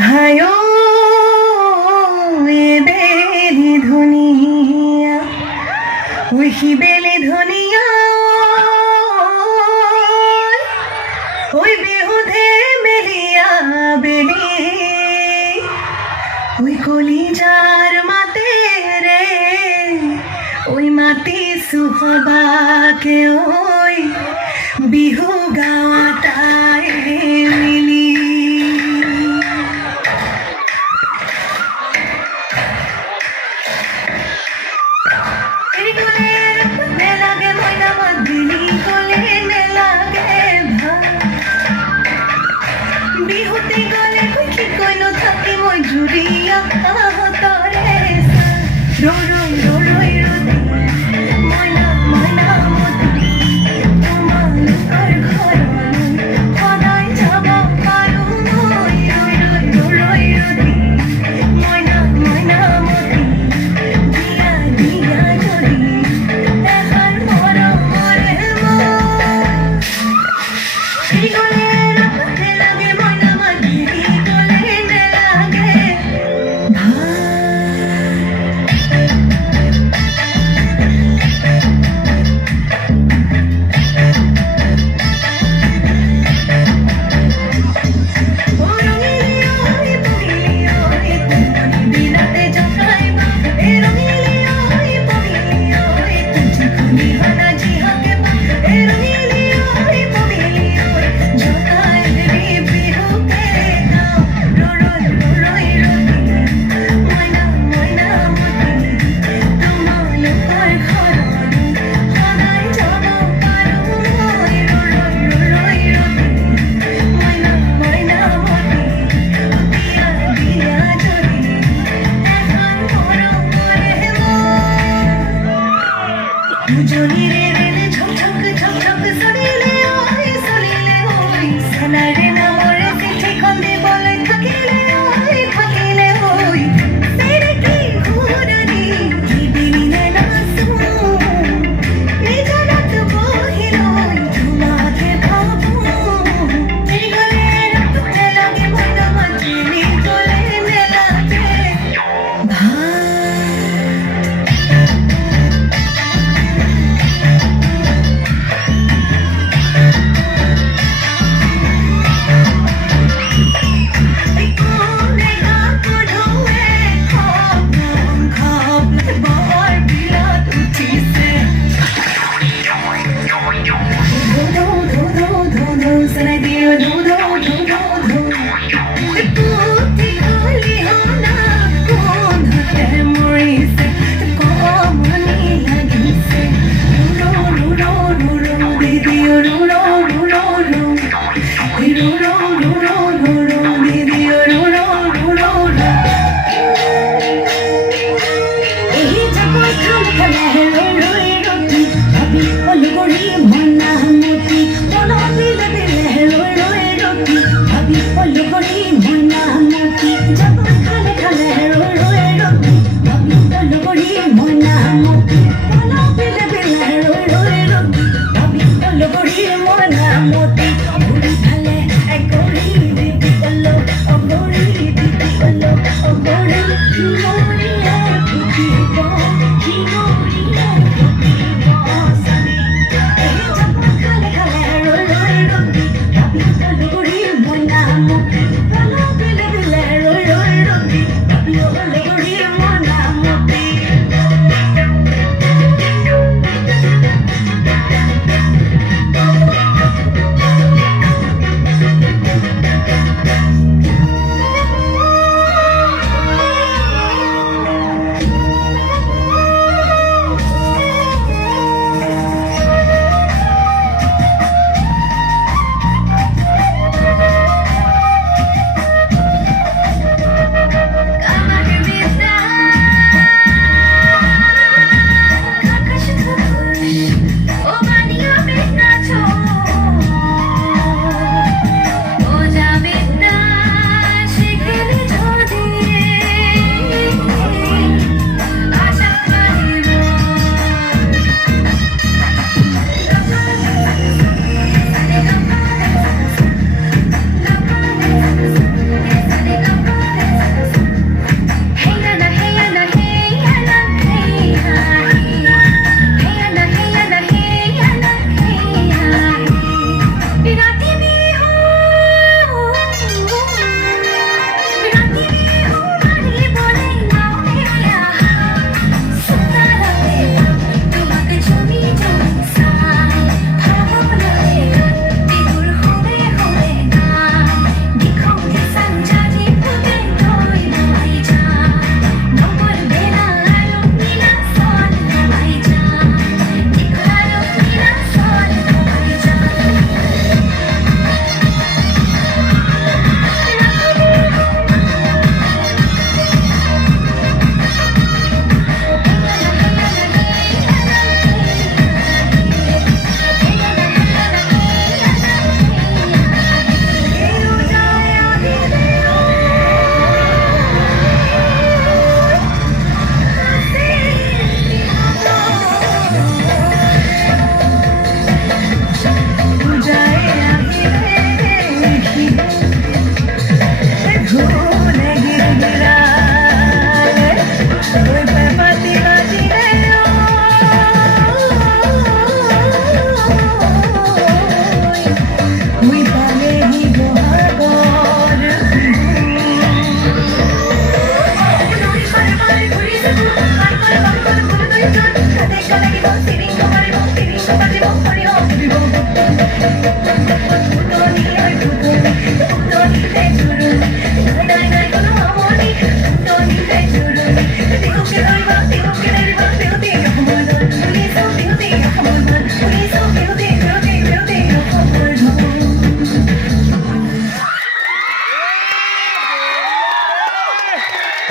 হায়ো এ বেলি ধুনিয়া ওই বেলি ধুনিয়া ওই বিহুধে মেলিয়া বেলি ওই কলিজার মাতে রে ওই মাটি সুহবাকে ওই বিহু গাওয়াটাই মিলি বিহুতে গলে কি কইনো থাকি মই জুড়িয়া তরে রই রই রই ময়না ময়না মতি তোমার আর ঘর খোদাই যাব পারু মই রই রই রই ময়না ময়না মতি দিয়া দিয়া যদি দেখার মর মরে মো এই গলে রাখতে লাগে ময়না মাটি গলে লাগে দুজনে রে ঝক ঝক ঝক ঝক সরিলে ওই সানারে না মরে চিঠি খন্দে বলে থাকিলে ওই তেরে কি ঘুরানি কি দিনে না সু নিজানাত বহিল তোমাকে ভাবু এই গলে রক্তে লাগে ময়না মাটি গলে লাগে Mona